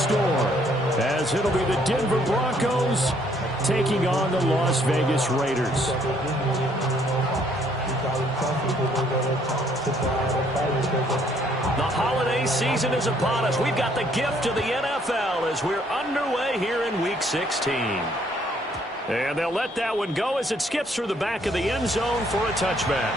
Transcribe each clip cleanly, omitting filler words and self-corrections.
Storm, as it'll be the Denver Broncos taking on the Las Vegas Raiders. The holiday season is upon us. We've got the gift of the NFL as we're underway here in Week 16. And they'll let that one go as it skips through the back of the end zone for a touchback.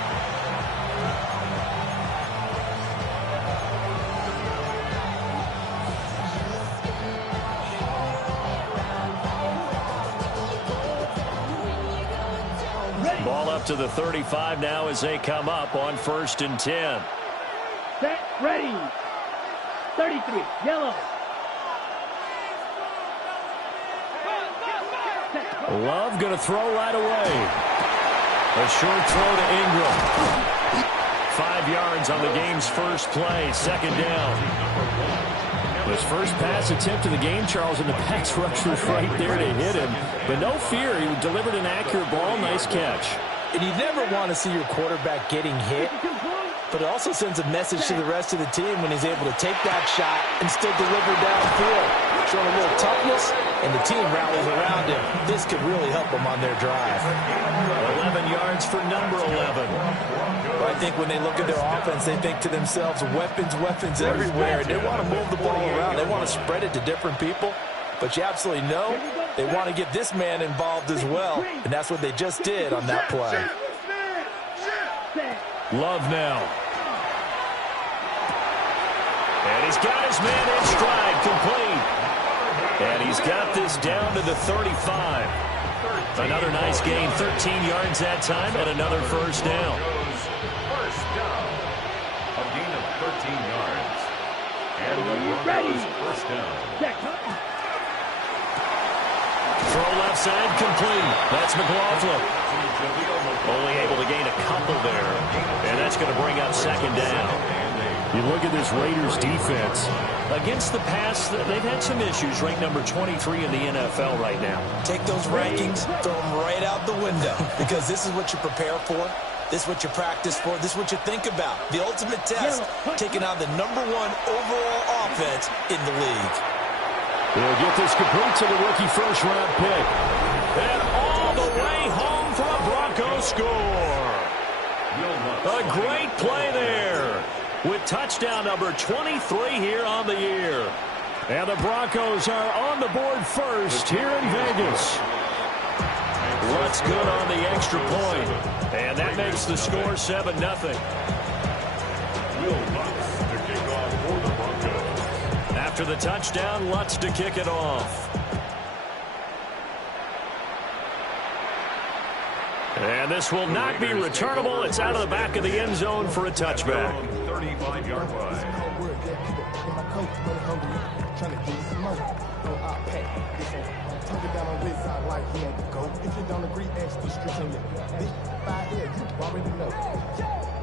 Ball up to the 35 now as they come up on 1st and 10. Set, ready. 33, yellow. Love going to throw right away. A short throw to Ingram. 5 yards on the game's first play, 2nd down. His first pass attempt of the game, Charles, and the pass rush was right there to hit him. But no fear, he delivered an accurate ball. Nice catch. And you never want to see your quarterback getting hit, but it also sends a message to the rest of the team when he's able to take that shot and still deliver downfield. Showing a little toughness, and the team rallies around him. This could really help them on their drive. 11 yards for number 11. But I think when they look at their offense, they think to themselves, weapons, weapons everywhere. And they want to move the ball around. They want to spread it to different people. But you absolutely know they want to get this man involved as well. And that's what they just did on that play. Love now. And he's got his man in stride, complete. And he's got this down to the 35. Another nice gain, 13 yards that time, and another first down. First down. A gain of 13 yards. And the Broncos first down. Throw left side, complete. That's McLaughlin. Only able to gain a couple there. And that's going to bring up 2nd down. You look at this Raiders defense. Against the pass, they've had some issues. Ranked number 23 in the NFL right now. Take those rankings, throw them right out the window, because this is what you prepare for. This is what you practice for. This is what you think about. The ultimate test, taking on the #1 overall offense in the league. They'll get this complete to the rookie first-round pick. And all the way home for a Broncos score. A great play there, with touchdown number 23 here on the year. And the Broncos are on the board first here in Vegas. What's good on the extra point? And that makes the score 7-0. After the touchdown, Lutz to kick it off. And this will not be returnable. It's out of the back of the end zone for a touchback. 35-yard line.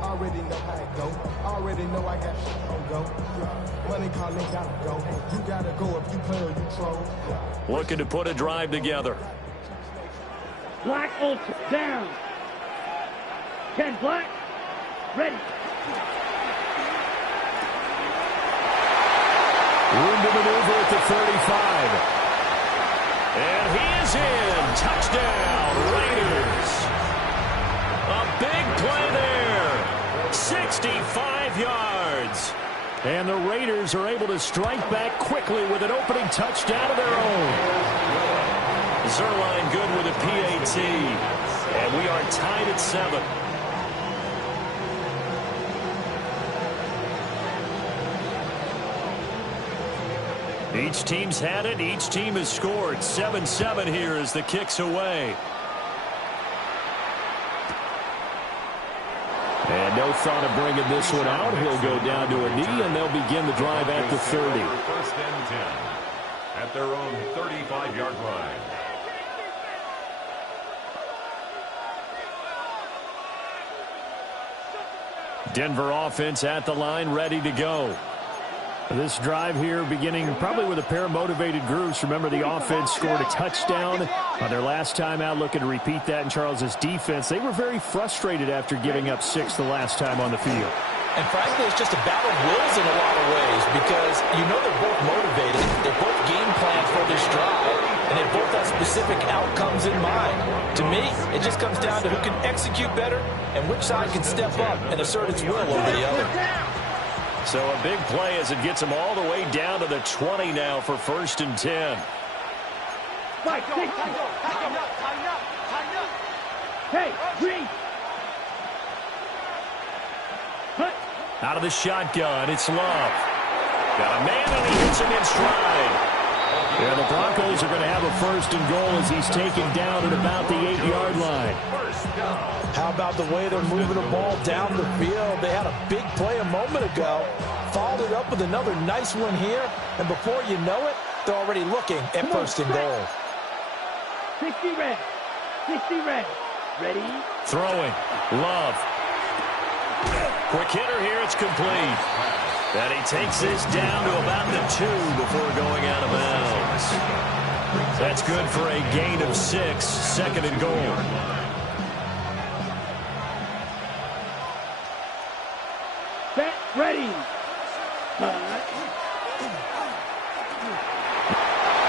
Already know how it go. Already know I got shit on go. Money calling, gotta go. You gotta go if you play or you troll. Looking to put a drive together. Black ultra down. 10 black. Ready. Room to maneuver at the 35. And he is in. Touchdown, Raiders. A big play there. 65 yards. And the Raiders are able to strike back quickly with an opening touchdown of their own. Zuerlein good with a PAT. And we are tied at 7. Each team's had it. Each team has scored. 7-7 here as the kick's away. And no thought of bringing this one out. He'll go down to a knee, and they'll begin the drive at the 30. First and 10 at their own 35-yard line. Denver offense at the line, ready to go. This drive here beginning probably with a pair of motivated groups. Remember, the offense scored a touchdown on their last time out. Looking to repeat that in Charles's defense. They were very frustrated after giving up 6 the last time on the field. And frankly, it's just a battle of wills in a lot of ways, because you know they're both motivated. They're both specific outcomes in mind. To me, it just comes down to who can execute better and which side can step up and assert its will over the other. So a big play as it gets them all the way down to the 20 now for 1st and 10. Right, hey, green. Cut. Out of the shotgun, it's Love. Got a man and he hits him in stride. Yeah, the Broncos are going to have a 1st and goal as he's taken down at about the 8-yard line. How about the way they're moving the ball down the field? They had a big play a moment ago, followed it up with another nice one here, and before you know it, they're already looking at 1st and goal. 60 red. 60 red. Ready? Throwing. Love. Quick hitter here. It's complete. And he takes this down to about the 2 before going out of bounds. That's good for a gain of 6. 2nd and goal. Set. Ready.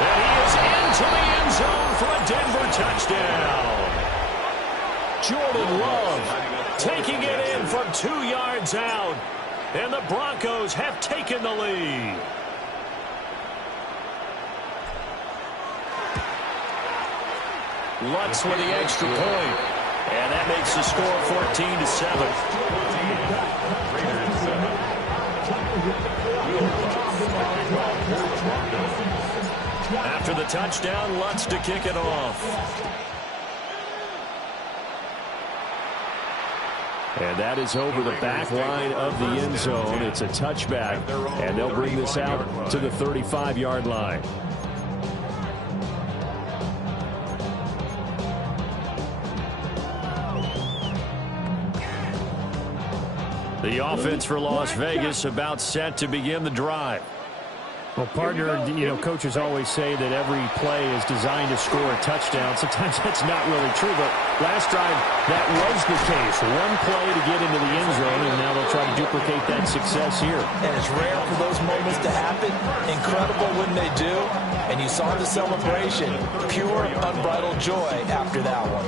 And he is into the end zone for a Denver touchdown. Jordan Love taking it in from 2 yards out. And the Broncos have taken the lead. Lutz with the extra point. And that makes the score 14-7. After the touchdown, Lutz to kick it off. And that is over the back line of the end zone. It's a touchback, and they'll bring this out to the 35-yard line. The offense for Las Vegas about set to begin the drive. Well, partner, you know, coaches always say that every play is designed to score a touchdown. Sometimes that's not really true, but last drive, that was the case. One play to get into the end zone, and now they'll try to duplicate that success here. And it's rare for those moments to happen. Incredible when they do. And you saw the celebration. Pure, unbridled joy after that one.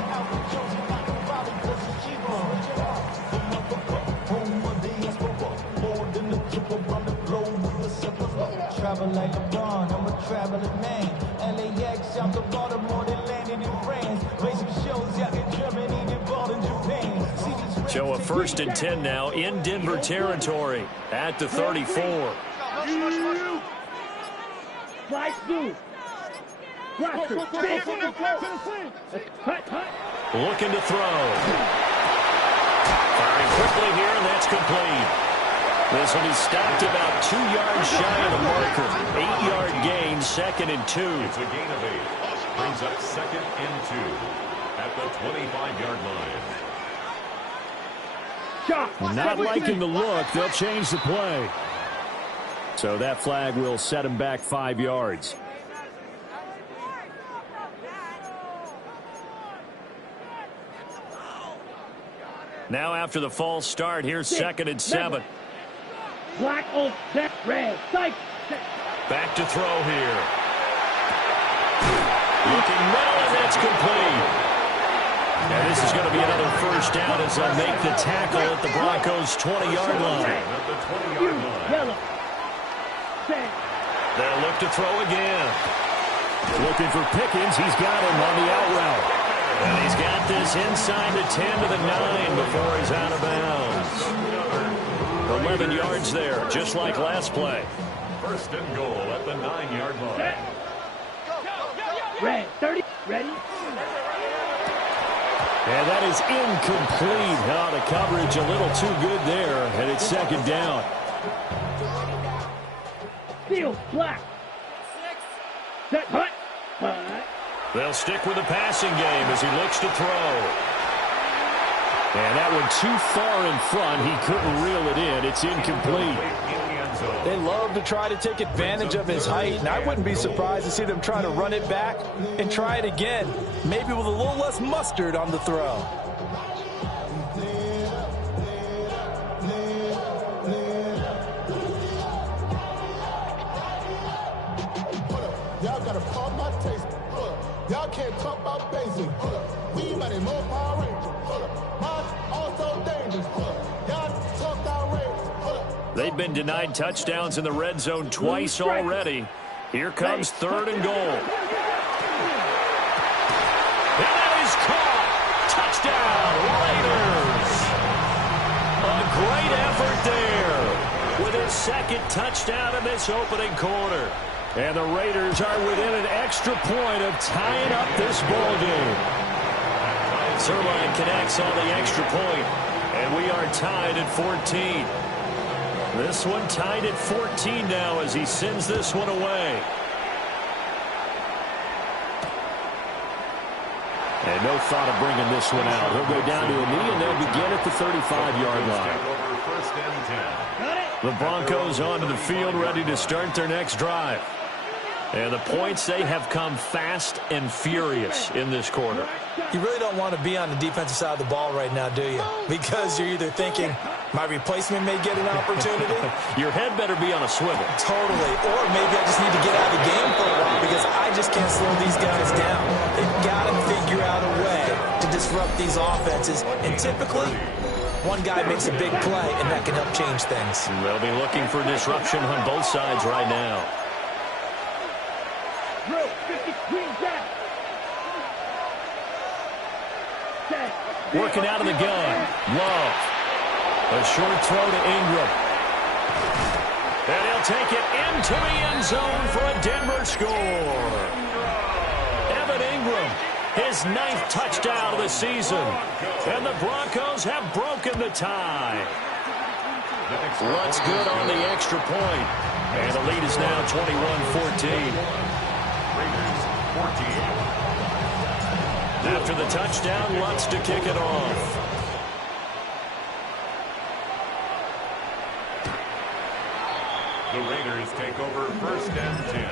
Travel like LeBron, I'm a traveling man. LAX out to Baltimore, they landed in France. Racing shows out in Germany, they bought in Japan. So a 1st and 10 now in Denver territory at the 34. Fly through. Blaster. Cut. Looking to throw. Firing quickly here, and that's complete. This one is stopped about 2 yards shy of the marker. 8-yard gain, 2nd and 2. It's a gain of 8. Brings up 2nd and 2 at the 25-yard line. Well, not liking the look, they'll change the play. So that flag will set him back 5 yards. Now after the false start, here's 2nd and 7. Black, old, set, red, psych. Back to throw here. Looking middle, and that's complete. And this is going to be another 1st down as they'll make the tackle at the Broncos' 20-yard line. Yellow. They'll look to throw again. Looking for Pickens. He's got him on the out route. And he's got this inside the 10 to the 9 before he's out of bounds. 11 yards there, just like last play. 1st and goal at the 9-yard line. Red, 30, ready? And that is incomplete. Oh, the coverage a little too good there, and it's 2nd down. Field, black. Set, hut. They'll stick with the passing game as he looks to throw. And that one too far in front. He couldn't reel it in. It's incomplete. They love to try to take advantage of his height, and I wouldn't be surprised to see them try to run it back and try it again, maybe with a little less mustard on the throw. Y'all gotta pump my taste. Y'all can't talk about basic. We money more Power Ranger. Mine also dangerous. Y'all talk outrageous. They've been denied touchdowns in the red zone twice already. Here comes 3rd and goal. And that is caught. Touchdown, Raiders. A great effort there with his 2nd touchdown in this opening quarter. And the Raiders are within an extra point of tying up this ball game. Zuerlein connects on the extra point, and we are tied at 14. This one tied at 14 now as he sends this one away. And no thought of bringing this one out. He'll go down to a knee, and they'll begin at the 35-yard line. The Broncos onto the field, ready to start their next drive. And the points, they have come fast and furious in this quarter. You really don't want to be on the defensive side of the ball right now, do you? Because you're either thinking, my replacement may get an opportunity. Your head better be on a swivel. Totally. Or maybe I just need to get out of the game for a while because I just can't slow these guys down. They've got to figure out a way to disrupt these offenses. And typically, one guy makes a big play, and that can help change things. They'll be looking for disruption on both sides right now. Working out of the gun. Love. A short throw to Ingram. And he'll take it into the end zone for a Denver score. Evan Ingram, his 9th touchdown of the season. And the Broncos have broken the tie. What's good on the extra point. And the lead is now 21-14. After the touchdown, Lutz to kick it off. The Raiders take over 1st and 10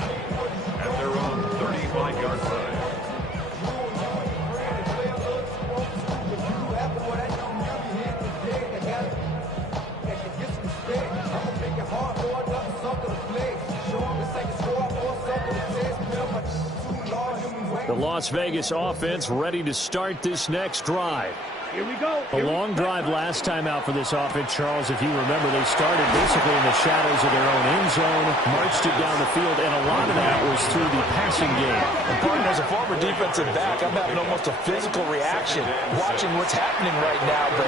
at their own 35-yard line. The Las Vegas offense ready to start this next drive. Here we go. A long drive last time out for this offense, Charles. If you remember, they started basically in the shadows of their own end zone, marched it down the field, and a lot of that was through the passing game. Barton, as a former defensive back, I'm having almost a physical reaction watching what's happening right now. But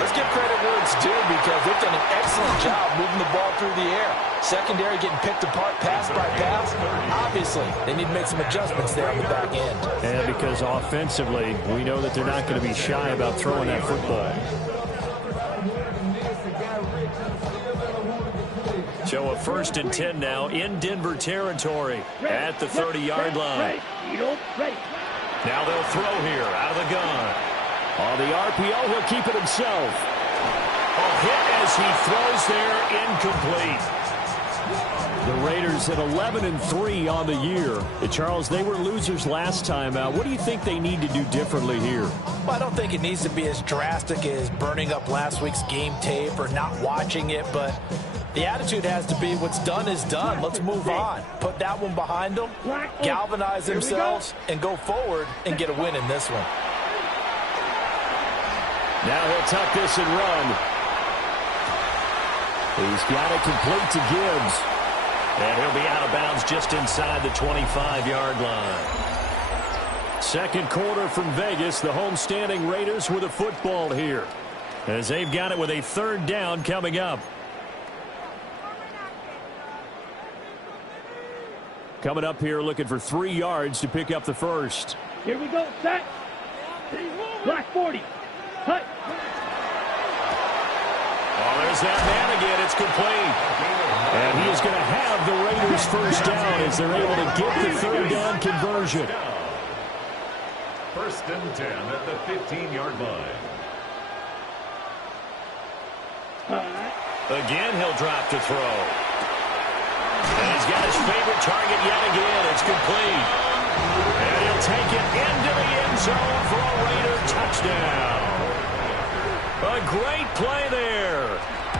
let's give credit where it's due because they've done an excellent job moving the ball through the air. Secondary getting picked apart pass by pass. Obviously, they need to make some adjustments there on the back end. And because offensively, we know that they're not going to be shy about throwing that football. So a 1st and 10 now in Denver territory at the 30-yard line. Now they'll throw here out of the gun. On the RPO, he'll keep it himself. A hit as he throws there, incomplete. The Raiders at 11-3 on the year. Charles, they were losers last time out. What do you think they need to do differently here? Well, I don't think it needs to be as drastic as burning up last week's game tape or not watching it, but the attitude has to be what's done is done. Let's move on. Put that one behind them, galvanize themselves, and go forward and get a win in this one. Now he'll tuck this and run. He's got it complete to Gibbs. And he'll be out of bounds just inside the 25-yard line. 2nd quarter from Vegas. The homestanding Raiders with a football here, as they've got it with a 3rd down coming up. Coming up here looking for 3 yards to pick up the first. Here we go, set. Black 40. Cut. Oh, there's that man again. It's complete. And he is going to have the Raiders first down as they're able to get the 3rd down conversion. 1st and 10 at the 15-yard line. Again, he'll drop to throw. And he's got his favorite target yet again. It's complete. And he'll take it into the end zone for a Raider touchdown. A great play there.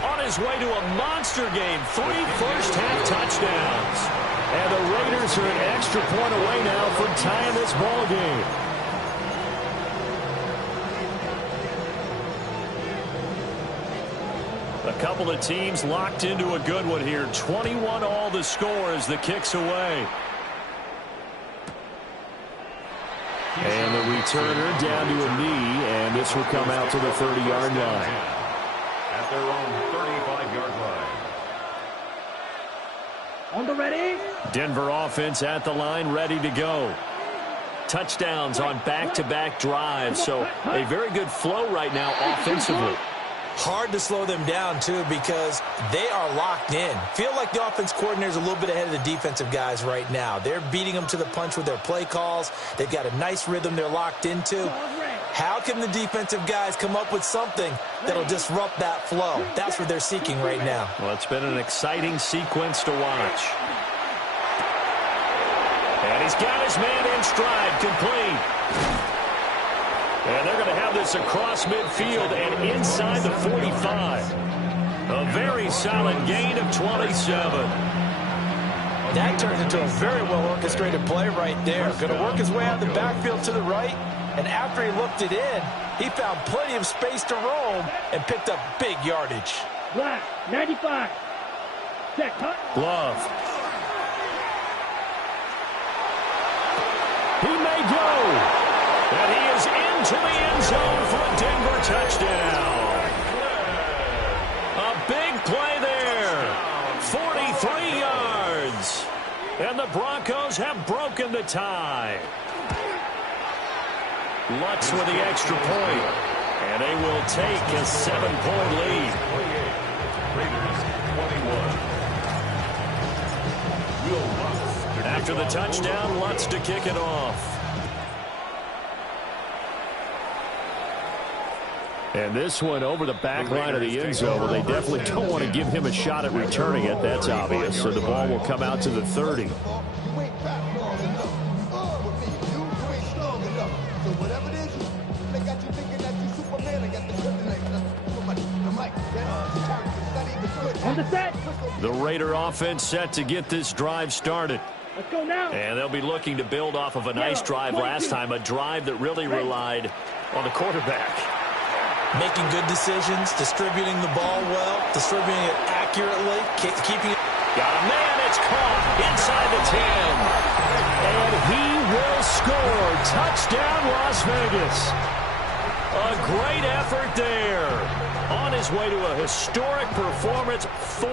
On his way to a monster game. 3 first-half touchdowns. And the Raiders are an extra point away now from tying this ball game. A couple of teams locked into a good one here. 21 all the score as the kick's away. And the returner down to a knee, and this will come out to the 30-yard line. At their own 35-yard line. On the ready. Denver offense at the line, ready to go. Touchdowns on back-to-back drives, so a very good flow right now offensively. Hard to slow them down, too, because they are locked in. Feel like the offense coordinator is a little bit ahead of the defensive guys right now. They're beating them to the punch with their play calls. They've got a nice rhythm they're locked into. How can the defensive guys come up with something that'll disrupt that flow? That's what they're seeking right now. Well, it's been an exciting sequence to watch. And he's got his man in stride, complete. And they're going to have this across midfield and inside the 45. A very solid gain of 27. That turns into a very well-orchestrated play right there. Going to work his way out the backfield to the right. And after he looked it in, he found plenty of space to roam and picked up big yardage. Black, 95. Set, cut. Love. He may go. And he is into the end zone for a Denver touchdown. A big play there. 43 yards. And the Broncos have broken the tie. Lutz with the extra point. And they will take a 7-point lead. Raiders 21. Will Lutz. After the touchdown, Lutz to kick it off. And this one over the back line of the end zone. Well, they definitely don't want to give him a shot at returning it. That's obvious. So the ball will come out to the 30. On the set. The Raider offense set to get this drive started. Let's go now. And they'll be looking to build off of a nice drive last time, a drive that really relied on the quarterback. Making good decisions, distributing the ball well, distributing it accurately, keeping it. Got a man, it's caught inside the 10. And he will score. Touchdown, Las Vegas. A great effort there. On his way to a historic performance, 4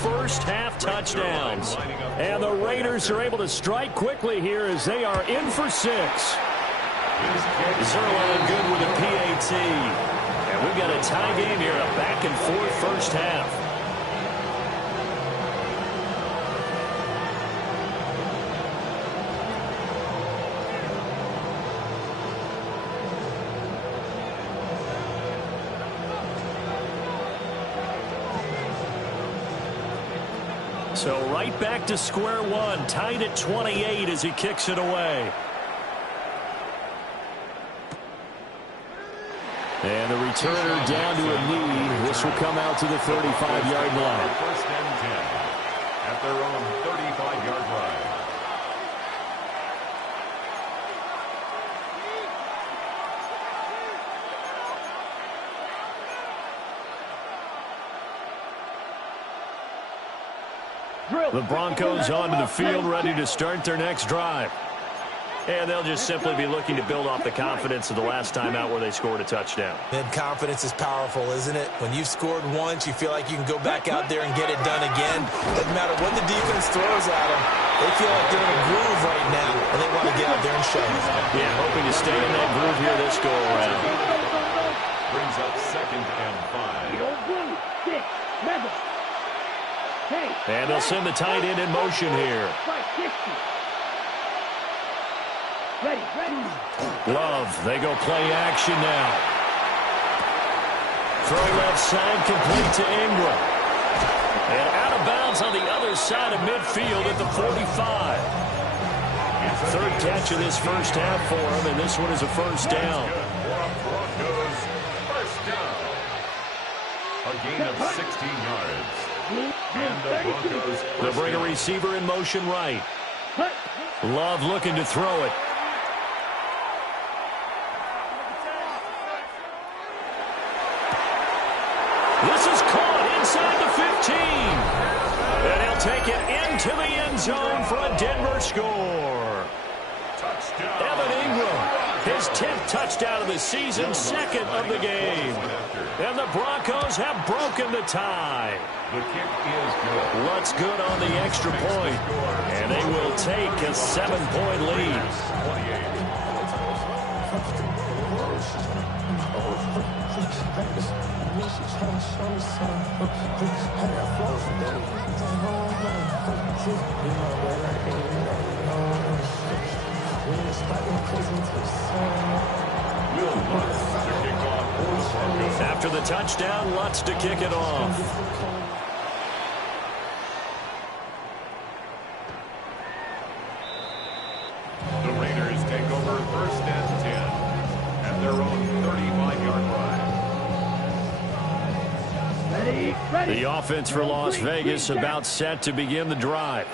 first-half touchdowns. And the Raiders are able to strike quickly here as they are in for 6. Zerline good with a PAT. And we've got a tie game here, a back-and-forth first half. So right back to square one, tied at 28 as he kicks it away. And the returner down to a knee. This will come out to the 35-yard line. First and 10 at their own 35-yard line. The Broncos onto the field, ready to start their next drive. And they'll just simply be looking to build off the confidence of the last time out where they scored a touchdown. And confidence is powerful, isn't it? When you've scored once, you feel like you can go back out there and get it done again. Doesn't matter what the defense throws at them. They feel like they're in a groove right now, and they want to get out there and show it. Yeah, hoping to stay in that groove here this go-around. Brings up 2nd and 5. 6, 7. Hey. And they'll send the tight end in motion here. Ready. Love, they go play action now. Throw left side, complete to Ingram. And out of bounds on the other side of midfield at the 45. 3rd catch of this first half for him, and this one is a first down. Broncos first down. A gain of 16 yards. And the Broncos. They'll bring a receiver in motion right. Hut. Love looking to throw it. This is caught inside the 15. And he'll take it into the end zone for a Denver score. Touchdown. Evan Ingram, his 10th touchdown of the season, second of the game. And the Broncos have broken the tie. The kick is good. Lutz good on the extra point. And they will take a 7-point lead. 28. After the touchdown, Lutz to kick it off. The Raiders take over first and 10 at their own 35-yard line. Ready, ready. The offense for Las Vegas about set to begin the drive.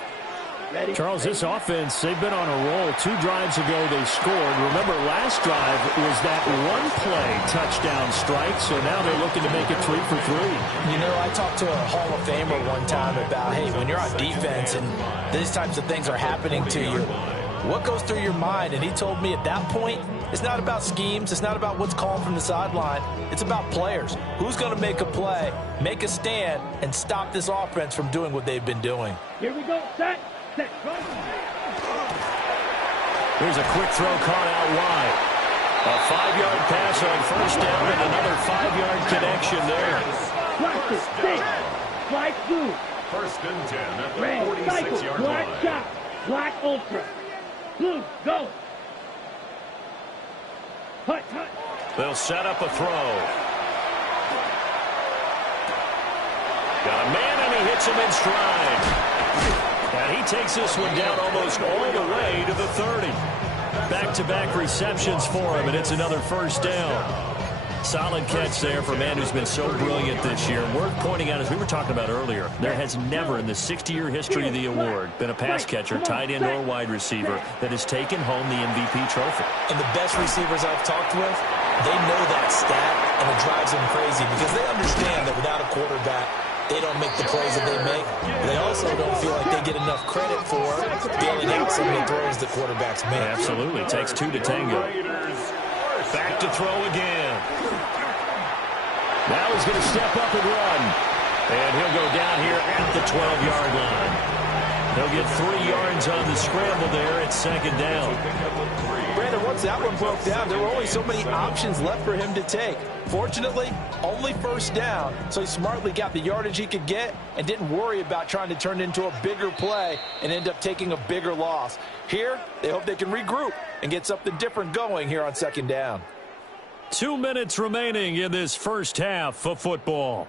Ready. Charles, this offense, they've been on a roll. 2 drives ago, they scored. Remember, last drive was that one-play touchdown strike, so now they're looking to make it 3 for 3. You know, I talked to a Hall of Famer one time about, hey, when you're on defense and these types of things are happening to you, what goes through your mind? And he told me at that point, it's not about schemes. It's not about what's called from the sideline. It's about players. Who's going to make a play, make a stand, and stop this offense from doing what they've been doing? Here we go. Set. Set. Run. Here's a quick throw caught out wide. A 5-yard pass on first down and another 5-yard connection there. Black it. Stick. Black blue. First and 10 at the Red. Cycle. 46-yard Black line. shot. Black ultra. Blue. Go. Hut. Hut. They'll set up a throw. Got a man, and he hits him in stride. And he takes this one down almost all the way to the 30. Back-to-back receptions for him, and it's another first down. Solid catch there for a man who's been so brilliant this year. Worth pointing out, as we were talking about earlier, there has never in the 60-year history of the award been a pass catcher, tight end, or wide receiver that has taken home the MVP trophy. And the best receivers I've talked with, they know that stat, and it drives them crazy because they understand that without a quarterback, they don't make the plays that they make. They also don't feel like they get enough credit for bailing out some of the throws that quarterbacks make. Absolutely. Takes 2 to tango. Back to throw again. Now he's going to step up and run. And he'll go down here at the 12-yard line. He'll get 3 yards on the scramble there at second down. Brandon, once that one broke down, there were only so many options left for him to take. Fortunately, only first down, so he smartly got the yardage he could get and didn't worry about trying to turn it into a bigger play and end up taking a bigger loss. Here, they hope they can regroup and get something different going here on second down. 2 minutes remaining in this first half of football.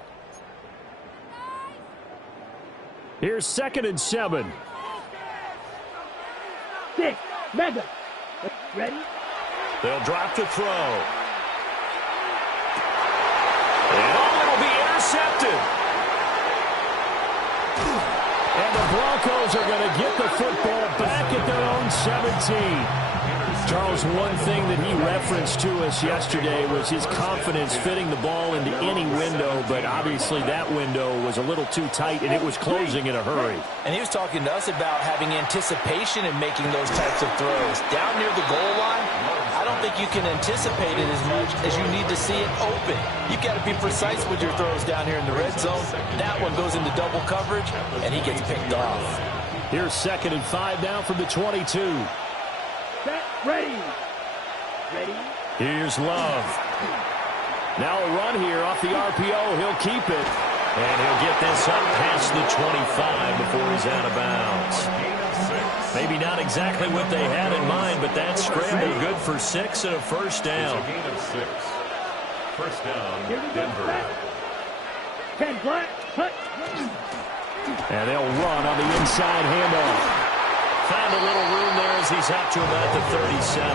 Here's 2nd and 7. 6. Mega. Ready? They'll drop the throw. And it'll be intercepted. And the Broncos are going to get the football back at their own 17. Charles, one thing that he referenced to us yesterday was his confidence fitting the ball into any window, but obviously that window was a little too tight, and it was closing in a hurry. And he was talking to us about having anticipation in making those types of throws. Down near the goal line, I don't think you can anticipate it as much as you need to see it open. You've got to be precise with your throws down here in the red zone. That one goes into double coverage, and he gets picked off. Here's 2nd and 5 now from the 22. Set. Ready. Ready. Here's Love. Now a run here off the RPO. He'll keep it. And he'll get this up past the 25 before he's out of bounds. Maybe not exactly what they had in mind, but that scramble good for 6 and a first down. It's a gain of 6. First down, Here we go. Denver. Set. 10 black. Hut. And they'll run on the inside handoff. Found a little room there as he's up to about the 37.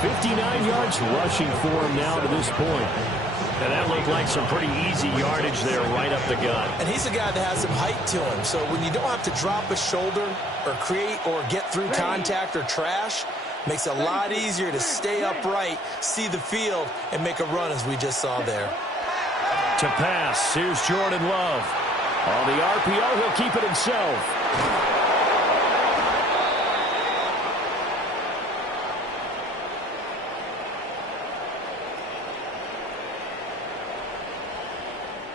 59 yards rushing for him now to this point. And that looked like some pretty easy yardage there right up the gut. And he's a guy that has some height to him. So when you don't have to drop a shoulder or create or get through contact or trash, makes it a lot easier to stay upright, see the field, and make a run as we just saw there. To pass, here's Jordan Love. On the RPO, he'll keep it himself.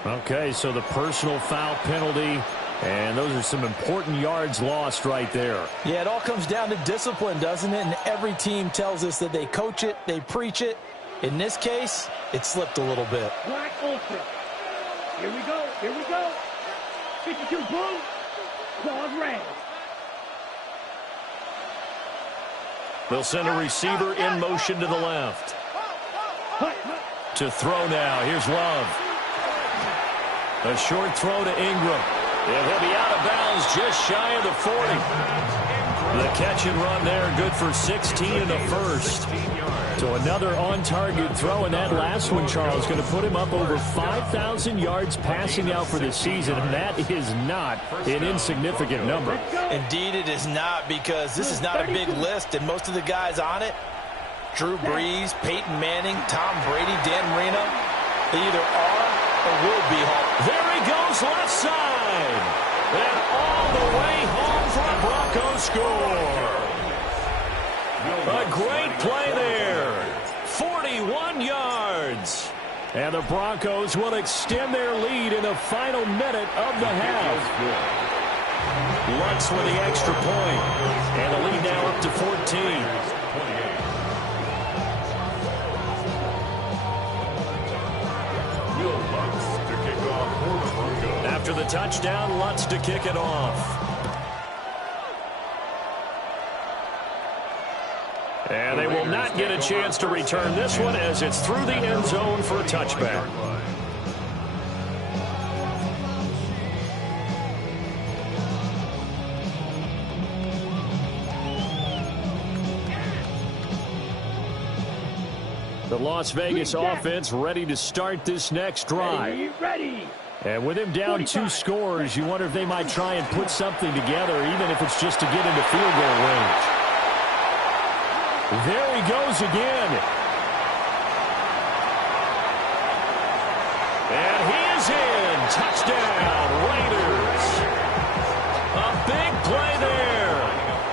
Okay, so the personal foul penalty, and those are some important yards lost right there. Yeah, it all comes down to discipline, doesn't it? And every team tells us that they coach it, they preach it. In this case, it slipped a little bit. Black Ultra. Here we go. Here we go. 52 blue. Claws red. They'll send a receiver in motion to the left. To throw now. Here's Love. A short throw to Ingram. And he'll be out of bounds just shy of the 40. The catch and run there, good for 16 in the first. So another on-target throw, and that last one, Charles, going to put him up over 5,000 yards passing out for the season, and that is not an insignificant number. Indeed it is not, because this is not a big list, and most of the guys on it, Drew Brees, Peyton Manning, Tom Brady, Dan Marino, they either are or will be home. There he goes, left side. And all the way home for a Broncos score. A great play there. 41 yards. And the Broncos will extend their lead in the final minute of the half. Lutz with the extra point. And the lead now up to 14. After the touchdown, Lutz to kick it off. And they will not get a chance to return this one as it's through the end zone for a touchback. The Las Vegas offense ready to start this next drive. Ready. And with him down 2 scores, you wonder if they might try and put something together, even if it's just to get into field goal range. There he goes again. And he is in. Touchdown, Raiders. A big play there.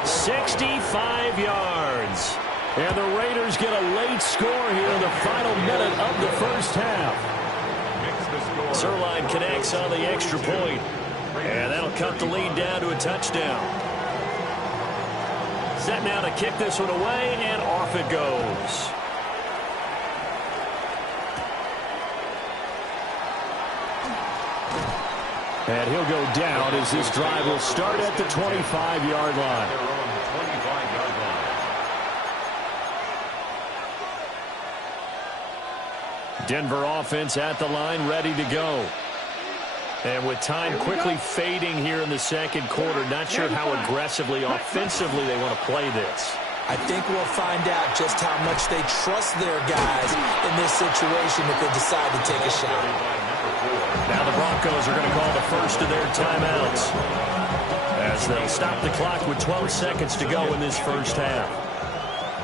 65 yards. And the Raiders get a late score here in the final minute of the first half. Zerline connects on the extra point. And that'll cut the lead down to a touchdown. Set now to kick this one away, and off it goes. And he'll go down as this drive will start at the 25-yard line. Denver offense at the line, ready to go. And with time quickly fading here in the second quarter, not sure how aggressively, offensively they want to play this. I think we'll find out just how much they trust their guys in this situation if they decide to take a shot. Now the Broncos are going to call the first of their timeouts as they'll stop the clock with 12 seconds to go in this first half.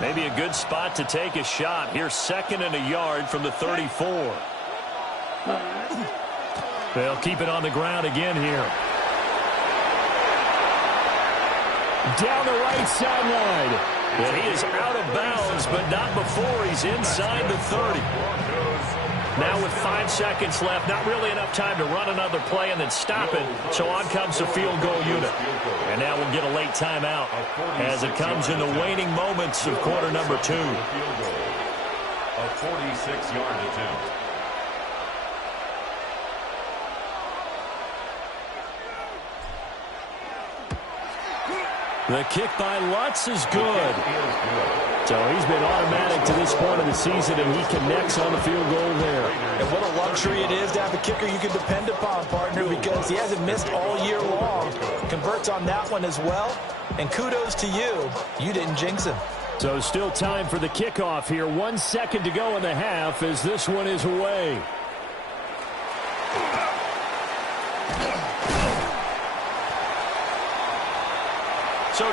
Maybe a good spot to take a shot. Here's 2nd and a yard from the 34. They'll keep it on the ground again here. Down the right sideline. And he is out of bounds, but not before he's inside the 30. Now with 5 seconds left, not really enough time to run another play and then stop it. So on comes the field goal unit. And now we'll get a late timeout as it comes in the waning moments of quarter number 2. A 46-yard attempt. The kick by Lutz is good. So he's been automatic to this point of the season, and he connects on the field goal there. And what a luxury it is to have a kicker you can depend upon, partner, because he hasn't missed all year long. Converts on that one as well. And kudos to you. You didn't jinx him. So still time for the kickoff here. 1 second to go in the half as this one is away.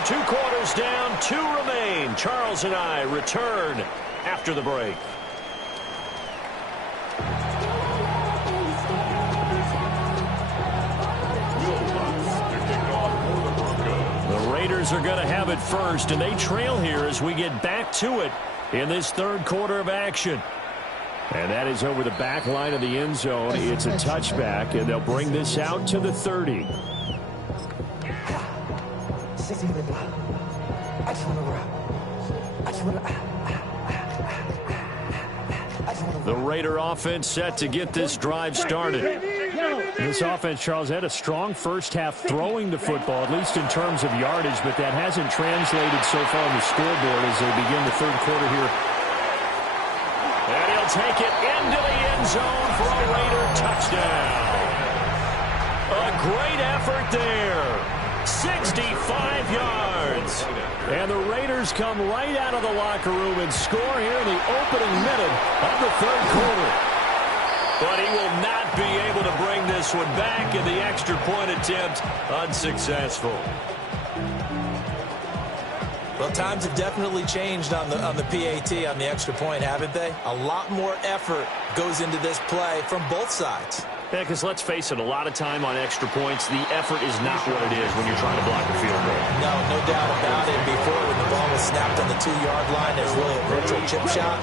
2 quarters down, 2 remain. Charles and I return after the break. The Raiders are going to have it first, and they trail here as we get back to it in this 3rd quarter of action. And that is over the back line of the end zone. It's a touchback, and they'll bring this out to the 30. The Raider offense set to get this drive started. This offense, Charles, had a strong first half throwing the football, at least in terms of yardage, but that hasn't translated so far on the scoreboard as they begin the 3rd quarter here. And he'll take it into the end zone for a Raider touchdown. A great effort there. 65 yards. And the Raiders come right out of the locker room and score here in the opening minute of the 3rd quarter. But he will not be able to bring this one back, in the extra point attempt unsuccessful. Well, times have definitely changed on the PAT, on the extra point, haven't they? A lot more effort goes into this play from both sides. Yeah, because let's face it, a lot of time on extra points, the effort is not what it is when you're trying to block a field goal. No doubt about it. Before, when the ball was snapped on the 2-yard line, there's really a virtual chip shot.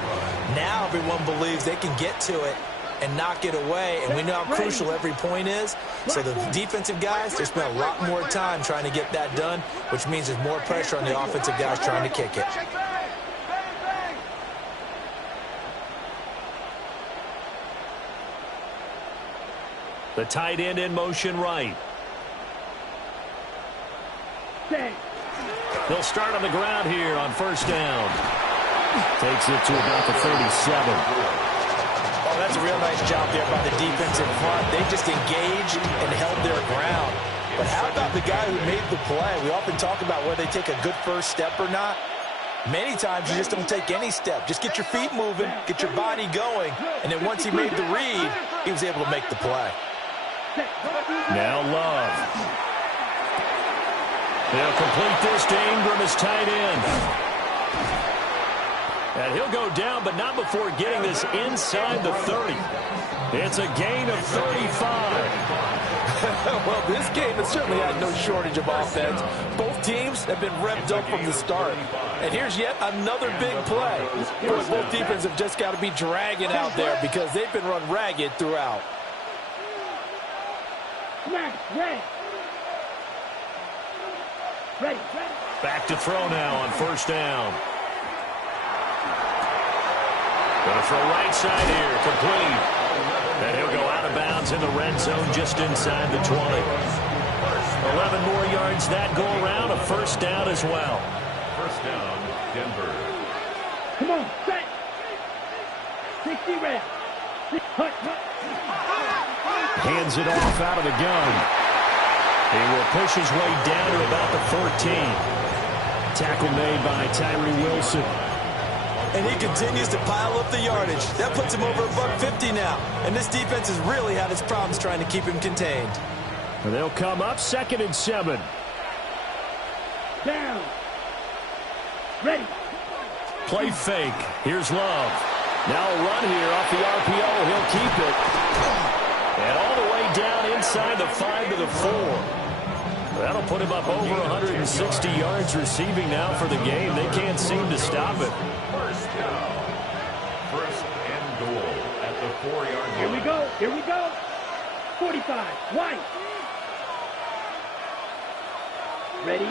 Now everyone believes they can get to it and knock it away, and we know how crucial every point is. So the defensive guys, they spend a lot more time trying to get that done, which means there's more pressure on the offensive guys trying to kick it. The tight end in motion right. They'll start on the ground here on 1st down. Takes it to about the 37. Oh, that's a real nice job there by the defensive front. They just engaged and held their ground. But how about the guy who made the play? We often talk about whether they take a good first step or not. Many times you just don't take any step. Just get your feet moving, get your body going, and then once he made the read, he was able to make the play. Now Love. They'll complete this to Ingram as tight end. And he'll go down, but not before getting this inside the 30. It's a gain of 35. Well, this game has certainly had no shortage of offense. Both teams have been revved up from the start. And here's yet another big play. But both defenses have just got to be dragging out there because they've been run ragged throughout. Back to throw now on 1st down. Going to throw right side here, complete. And he'll go out of bounds in the red zone just inside the 20. 11 more yards that go around, a 1st down as well. 1st down, Denver. Come on, set. 60 red. Hands it off out of the gun. He will push his way down to about the 14. Tackle made by Tyree Wilson. And he continues to pile up the yardage. That puts him over $150 now. And this defense has really had its problems trying to keep him contained. And they'll come up 2nd and 7. Down. Ready. Play fake. Here's Love. Now a run here off the RPO. He'll keep it. And all the way down inside the 5 to the 4. That'll put him up over 160 yards receiving now for the game. They can't seem to stop it. 1st down. 1st and goal at the 4-yard line. Here we go. Here we go. 45. White. Ready.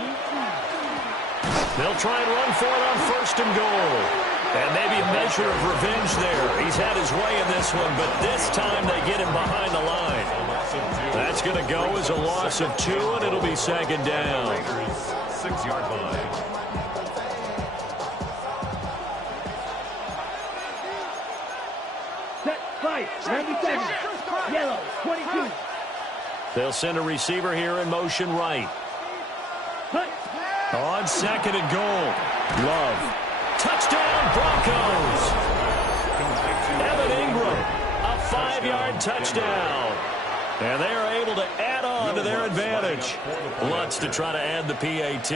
They'll try and run for it on 1st and goal. And maybe a measure of revenge there. He's had his way in this one, but this time they get him behind the line. That's going to go as a loss of 2, and it'll be 2nd down. 6-yard line. Set. Fight. 97. Yellow. 22. They'll send a receiver here in motion right. Hut. On 2nd and goal. Love. Touchdown, Broncos. Evan Ingram, a 5-yard touchdown. And they are able to add on to their advantage. Lutz to try to add the PAT.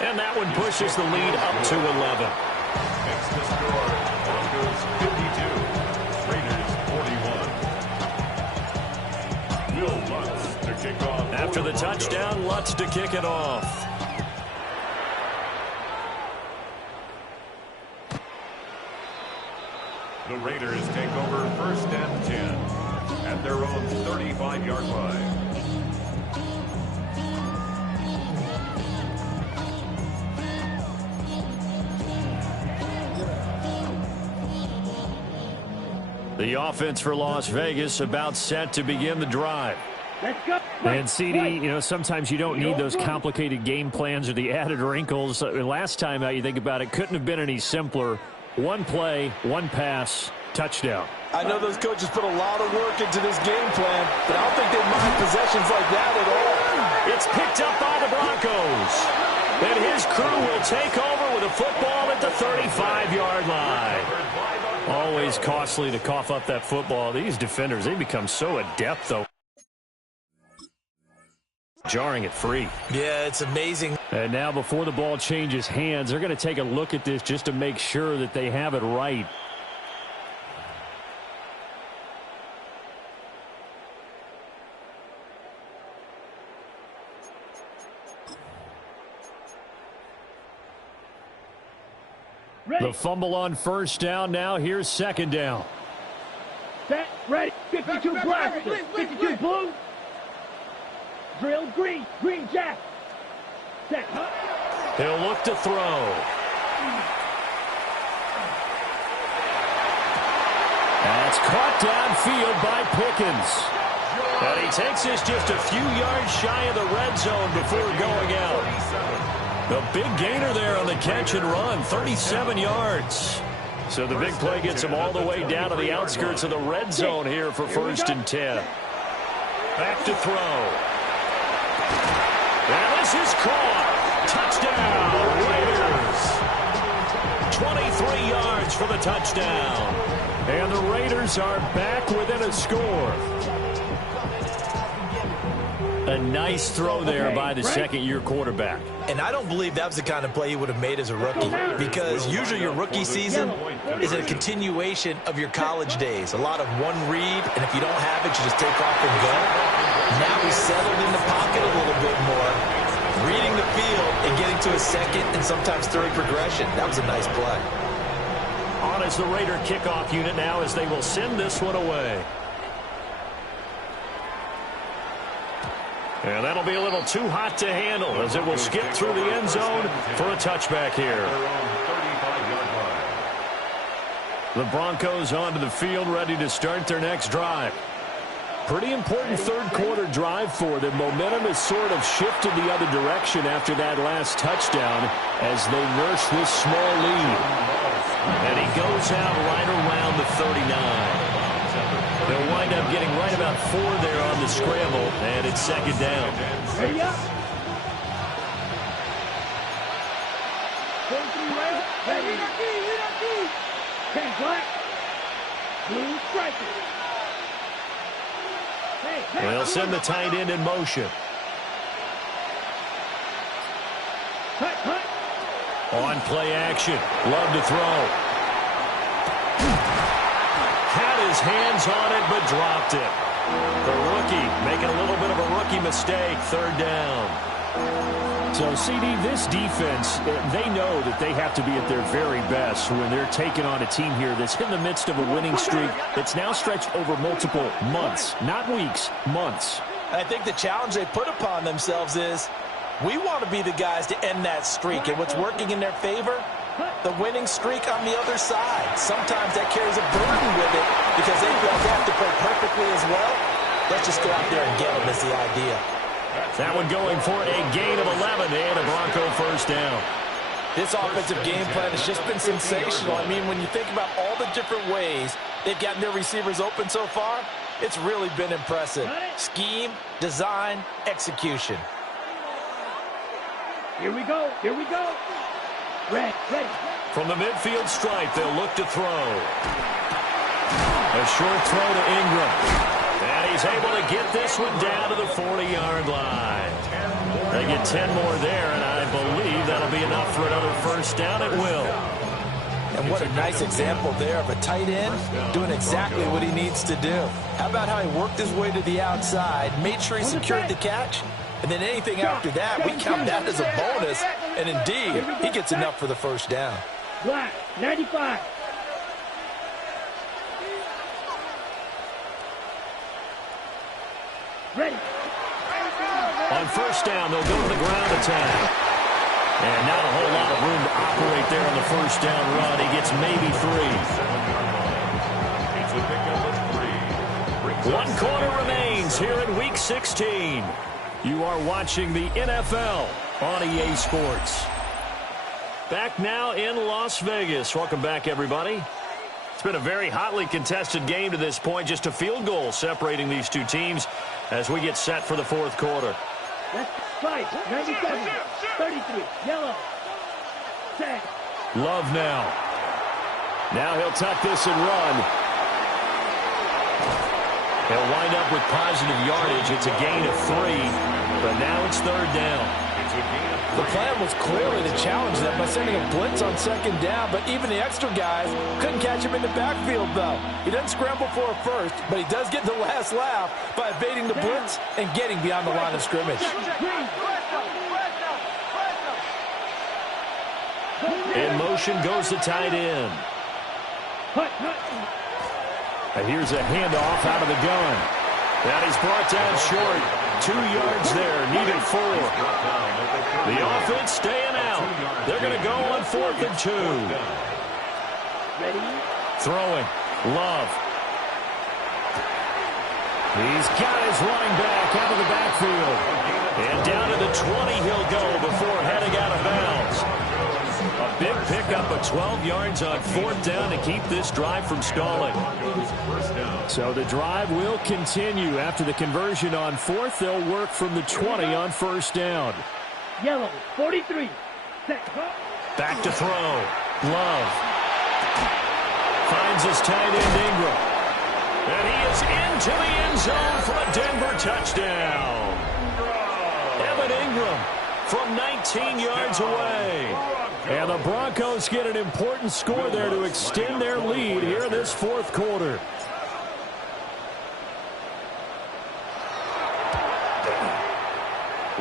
And that one pushes the lead up to 11. Makes the score Broncos 52, Raiders 41. Will Lutz to kick off. After the touchdown, Lutz to kick it off. The Raiders take over 1st and 10 at their own 35-yard line. The offense for Las Vegas about set to begin the drive. Let's go. And CD, sometimes you don't need those complicated game plans or the added wrinkles. Last time out, you think about it, couldn't have been any simpler. One play, one pass, touchdown. I know those coaches put a lot of work into this game plan, but I don't think they mind possessions like that at all. It's picked up by the Broncos. And his crew will take over with a football at the 35-yard line. Always costly to cough up that football. These defenders, they become so adept, though. Jarring it free. Yeah, it's amazing. And now before the ball changes hands, they're going to take a look at this just to make sure that they have it right. The fumble on first down. Now here's second down. Set, ready, 52 blaster, 52 blue. Drill green, green jack. Set, He'll look to throw. That's caught downfield by Pickens. And he takes this just a few yards shy of the red zone before going out. A big gainer there on the catch and run, 37 yards. So the big play gets him all the way down to the outskirts of the red zone here for 1st and 10. Back to throw. And this is caught. Touchdown, Raiders. 23 yards for the touchdown. And the Raiders are back within a score. A nice throw there by the second-year quarterback. And I don't believe that was the kind of play he would have made as a rookie, because usually your rookie season is a continuation of your college days. A lot of one read, and if you don't have it, you just take off and go. Now he's settled in the pocket a little bit more, reading the field and getting to a second and sometimes third progression. That was a nice play. On as the Raider kickoff unit now as they will send this one away. And that'll be a little too hot to handle as it will skip through the end zone for a touchback here. The Broncos onto the field ready to start their next drive. Pretty important third-quarter drive for them. Momentum has sort of shifted the other direction after that last touchdown as they nurse this small lead. And he goes out right around the 39. They'll wind up getting right about 4 there on the scramble, and it's second down. ready up. Ready. 10 black. Blue striker. They'll send the tight end in motion. Cut. On play action. Love to throw. Had his hands on it, but dropped it. The rookie making a little bit of a rookie mistake. Third down. So, CD, this defense, they know that they have to be at their very best when they're taking on a team here that's in the midst of a winning streak that's now stretched over multiple months, not weeks, months. I think the challenge they put upon themselves is we want to be the guys to end that streak. And what's working in their favor? The winning streak on the other side. Sometimes that carries a burden with it because they feel they have to play perfectly as well. Let's just go out there and get them is the idea. That one going for a gain of 11 and a Bronco first down. This offensive game plan has just been sensational. I mean, when you think about all the different ways they've gotten their receivers open so far, it's really been impressive. Scheme, design, execution. Here we go. Ready. From the midfield stripe, they'll look to throw. A short throw to Ingram. And he's able to get this one down to the 40-yard line. They get 10 more there, and I believe that'll be enough for another first down. It will. And what a nice example there of a tight end doing exactly what he needs to do. How about how he worked his way to the outside, made sure he secured the catch, and then anything after that, we count that as a bonus. And indeed, he gets enough for the first down. Black, 95. Ready. On first down, they'll go to the ground attack. And not a whole lot of room to operate there on the first down run. He gets maybe 3. 1 quarter remains here in Week 16. You are watching the NFL on EA Sports. Back now in Las Vegas. Welcome back, everybody. It's been a very hotly contested game to this point. Just a field goal separating these two teams as we get set for the fourth quarter. Let's fight. 97, 33, yellow. Set. Love now. Now he'll tuck this and run. He'll wind up with positive yardage. It's a gain of 3, but now it's third down. The plan was clearly to challenge them by sending a blitz on second down, but even the extra guys couldn't catch him in the backfield, though. He doesn't scramble for a first, but he does get the last laugh by evading the blitz and getting beyond the line of scrimmage. In motion goes the tight end. And here's a handoff out of the gun. And he's brought down short. 2 yards there, needed 4. The offense staying out. They're going to go on 4th and 2. Throwing. Love. He's got his running back out of the backfield. And down to the 20 he'll go before heading out of bounds. A big pickup of 12 yards on 4th down to keep this drive from stalling. So the drive will continue. After the conversion on 4th, they'll work from the 20 on first down. Yellow, 43. Set. Back to throw. Love. Finds his tight end Ingram. And he is into the end zone for a Denver touchdown. Evan Ingram from 19 yards away. And the Broncos get an important score there to extend their lead here in this fourth quarter.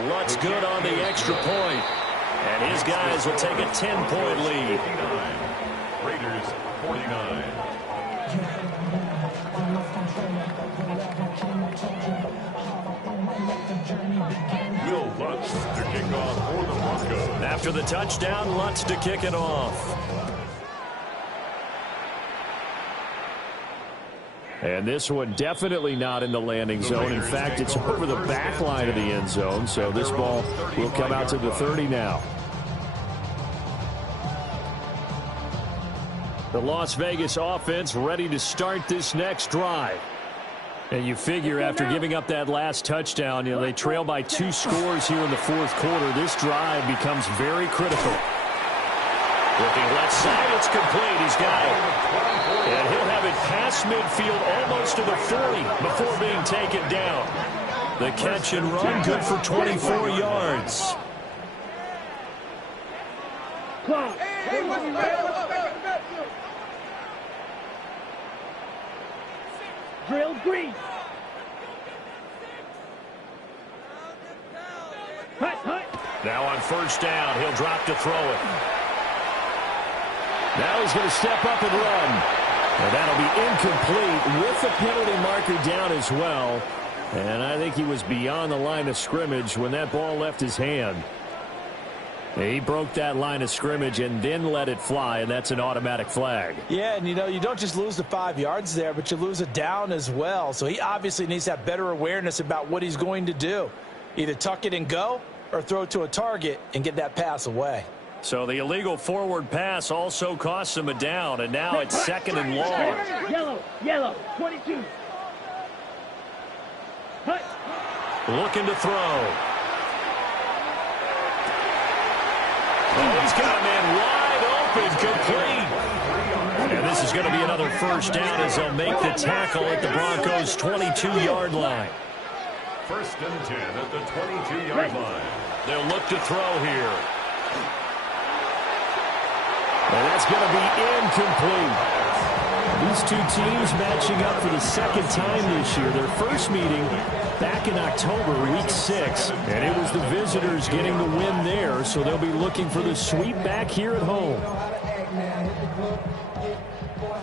Lutz good on the extra point. And his guys will take a 10-point lead. Raiders 49. Will Lutz to kick off for the Broncos. After the touchdown, Lutz to kick it off. And this one definitely not in the landing zone. In fact, it's over the back line of the end zone. So this ball will come out to the 30 now. The Las Vegas offense ready to start this next drive. And you figure after giving up that last touchdown, they trail by 2 scores here in the fourth quarter. This drive becomes very critical. Looking left side, it's complete. He's got it. And he'll have it past midfield almost to the 40 before being taken down. The catch and run good for 24 yards. Drill green. Now on first down, he'll drop to throw it. Now he's going to step up and run. And that'll be incomplete with the penalty marker down as well. And I think he was beyond the line of scrimmage when that ball left his hand. He broke that line of scrimmage and then let it fly, and that's an automatic flag. Yeah, and you don't just lose the 5 yards there, but you lose it down as well. So he obviously needs to have better awareness about what he's going to do. Either tuck it and go or throw to a target and get that pass away. So the illegal forward pass also costs him a down, and now it's 2nd and long. Yellow, 22. Looking to throw. Oh, he's got a man wide open, complete. And this is going to be another first down as they'll make the tackle at the Broncos' 22-yard line. 1st and 10 at the 22-yard line. They'll look to throw here. And that's going to be incomplete. These two teams matching up for the second time this year. Their first meeting back in October, week 6. And it was the visitors getting the win there, so they'll be looking for the sweep back here at home.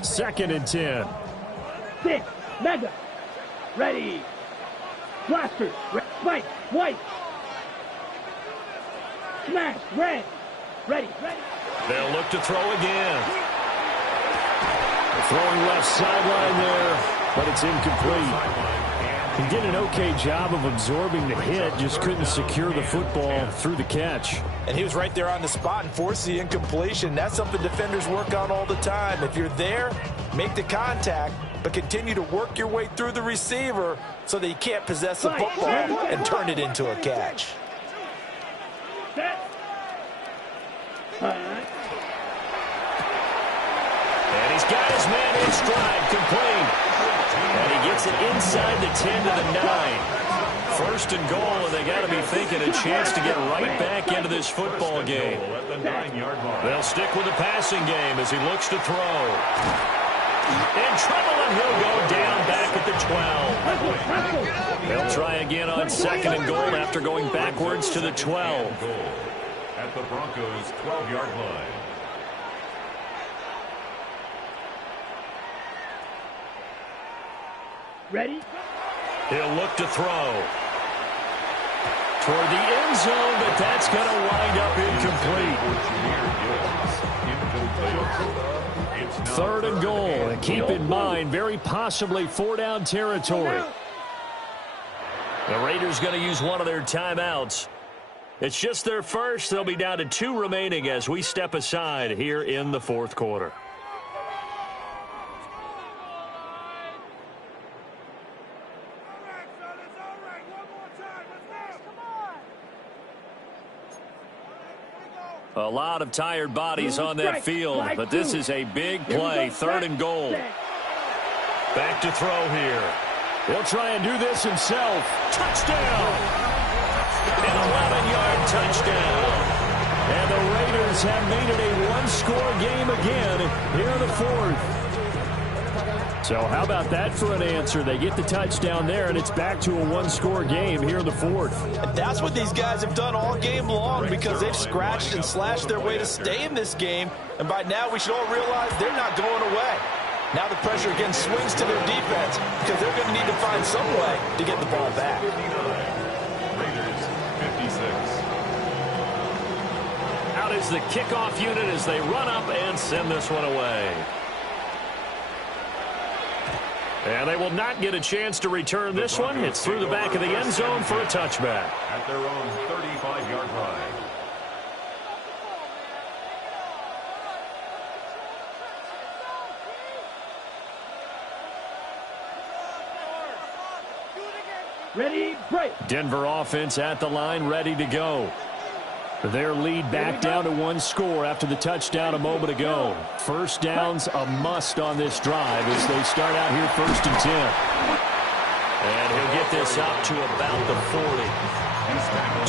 2nd and 10. 6, mega, ready, blaster, spike, white, smash, red, ready. They'll look to throw again. Throwing left sideline there, but it's incomplete. He did an okay job of absorbing the hit, just couldn't secure the football through the catch. And he was right there on the spot and forced the incompletion. That's something defenders work on all the time. If you're there, make the contact, but continue to work your way through the receiver so that you can't possess the football and turn it into a catch. And he's got his man in stride, complete. And he gets it inside the 10 to the 9. 1st and goal, and they got to be thinking a chance to get right back into this football game. They'll stick with the passing game as he looks to throw. In trouble, and he'll go down back at the 12. They'll try again on 2nd and goal after going backwards to the 12. At the Broncos' 12-yard line. Ready? He'll look to throw. Toward the end zone, but that's going to wind up incomplete. 3rd and goal. And keep in mind, very possibly 4-down territory. The Raiders going to use one of their timeouts. It's just their first. They'll be down to 2 remaining as we step aside here in the 4th quarter. A lot of tired bodies on that field, but this is a big play. 3rd and goal. Back to throw here. He'll try and do this himself. Touchdown! An 11-yard touchdown. And the Raiders have made it a one-score game again here in the 4th. So how about that for an answer? They get the touchdown there, and it's back to a one-score game here in the 4th. And that's what these guys have done all game long because they've scratched and slashed their way to stay in this game. And by now, we should all realize they're not going away. Now the pressure again swings to their defense because they're going to need to find some way to get the ball back. Raiders 56. Out is the kickoff unit as they run up and send this one away. And they will not get a chance to return this one. It's through the back of the end zone for a touchback. At their own 35-yard line. Ready, break. Denver offense at the line, ready to go. Their lead back down to 1 score after the touchdown a moment ago. 1st down's a must on this drive as they start out here 1st and 10. And he'll get this out to about the 40.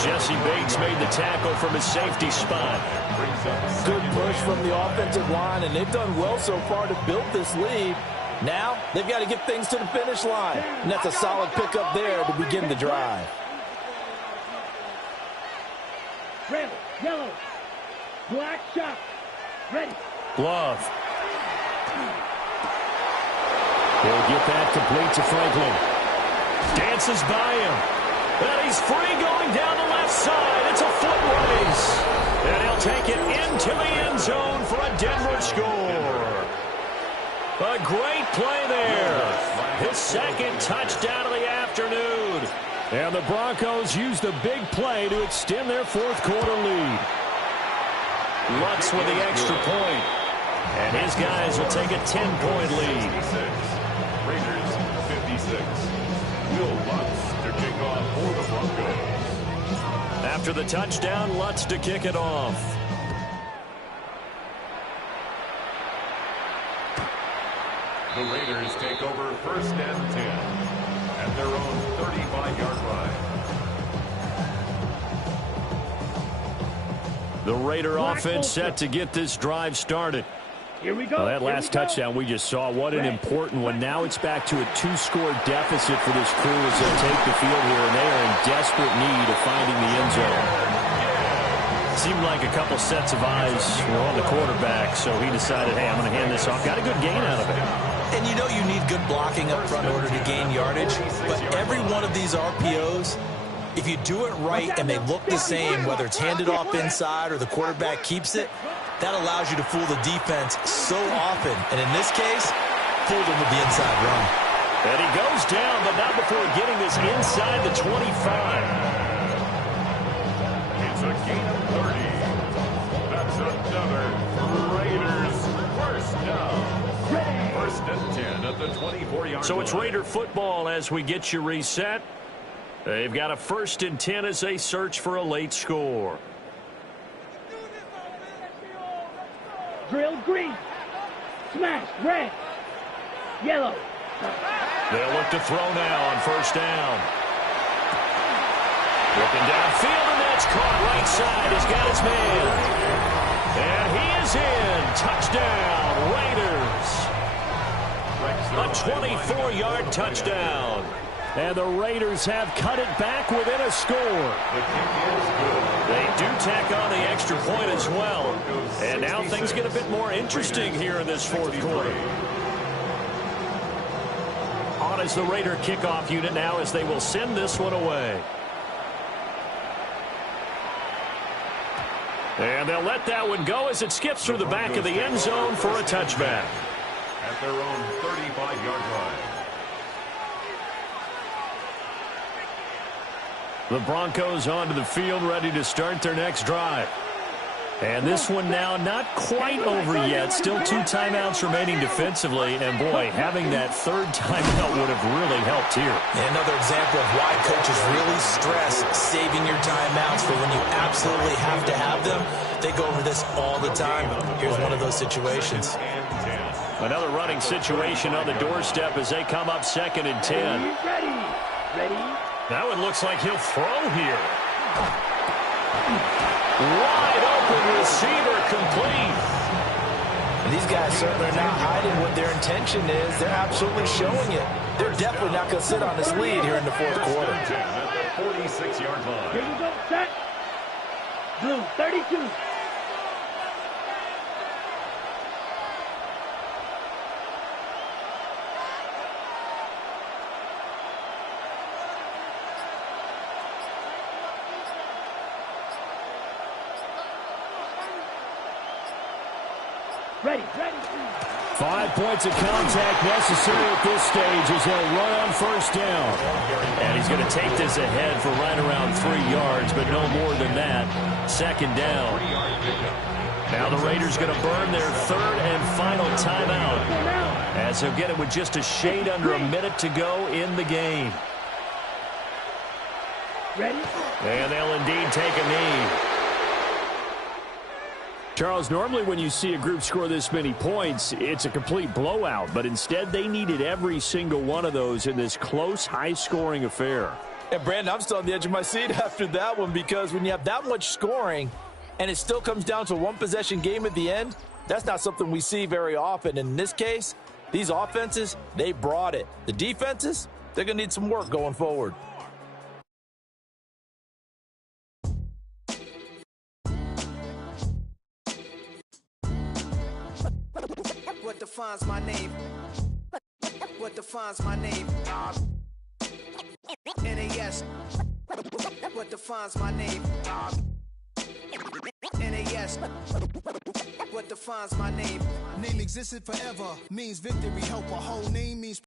Jesse Bates made the tackle from his safety spot. Good push from the offensive line, and they've done well so far to build this lead. Now they've got to get things to the finish line, and that's a solid pickup there to begin the drive. Red, yellow, black shot. Ready. Love. He'll get that complete to Franklin. Dances by him. And he's free going down the left side. It's a foot race. And he'll take it into the end zone for a Denver score. A great play there. His 2nd touchdown of the afternoon. And the Broncos use the big play to extend their 4th quarter lead. Lutz with the extra point. And his guys will take a 10-point lead. Raiders 56. Will Lutz to kick off for the Broncos. After the touchdown, Lutz to kick it off. The Raiders take over 1st and 10 at their own 35-yard line. The Raider offense set to get this drive started. Here we go. Well, that last touchdown we just saw, what an important one. Now it's back to a 2-score deficit for this crew as they take the field here, and they are in desperate need of finding the end zone. Seemed like a couple sets of eyes were on the quarterback, so he decided, hey, I'm going to hand this off. Got a good gain out of it. And you know you need good blocking up front in order to gain yardage, but every one of these RPOs, if you do it right and they look the same, whether it's handed off inside or the quarterback keeps it, that allows you to fool the defense so often. And in this case, fooled them with the inside run. And he goes down, but not before getting this inside the 25. It's a gain of 30. That's another Raiders first down. First and 10 at the 24-yard line. So it's Raider football as we get you reset. They've got a 1st and 10 as they search for a late score. Drill green. Smash red. Yellow. They'll look to throw now on 1st down. Looking downfield, and that's caught right side. He's got his man. And he is in. Touchdown, Raiders. A 24-yard touchdown. And the Raiders have cut it back within a score. The kick is good. They do tack on the extra point as well. And now things get a bit more interesting here in this 4th quarter. On is the Raider kickoff unit now as they will send this one away. And they'll let that one go as it skips through the back of the end zone for a touchback. At their own 35-yard line. The Broncos onto the field, ready to start their next drive. And this one now not quite over yet. Still 2 timeouts remaining defensively. And, boy, having that 3rd timeout would have really helped here. Another example of why coaches really stress saving your timeouts for when you absolutely have to have them. They go over this all the time. Here's one of those situations. Another running situation on the doorstep as they come up 2nd and 10. Ready. That one looks like he'll throw here. Wide open receiver complete. These guys certainly are not hiding what their intention is. They're absolutely showing it. They're definitely not going to sit on this lead here in the 4th quarter. At the 46-yard line. Here we go. Set. Blue 32. Ready. 5 points of contact necessary at this stage as they'll run on 1st down. And he's going to take this ahead for right around 3 yards, but no more than that. 2nd down. Now the Raiders going to burn their 3rd and final timeout as they'll get it with just a shade under a minute to go in the game. Ready. And they'll indeed take a knee. Charles, normally when you see a group score this many points, it's a complete blowout. But instead, they needed every single one of those in this close, high-scoring affair. And, Brandon, I'm still on the edge of my seat after that one because when you have that much scoring and it still comes down to a one-possession game at the end, that's not something we see very often. And in this case, these offenses, they brought it. The defenses, they're going to need some work going forward. What defines my name? What defines my name? NAS. What defines my name? NAS. What defines my name? Name existed forever, means victory, help a whole name means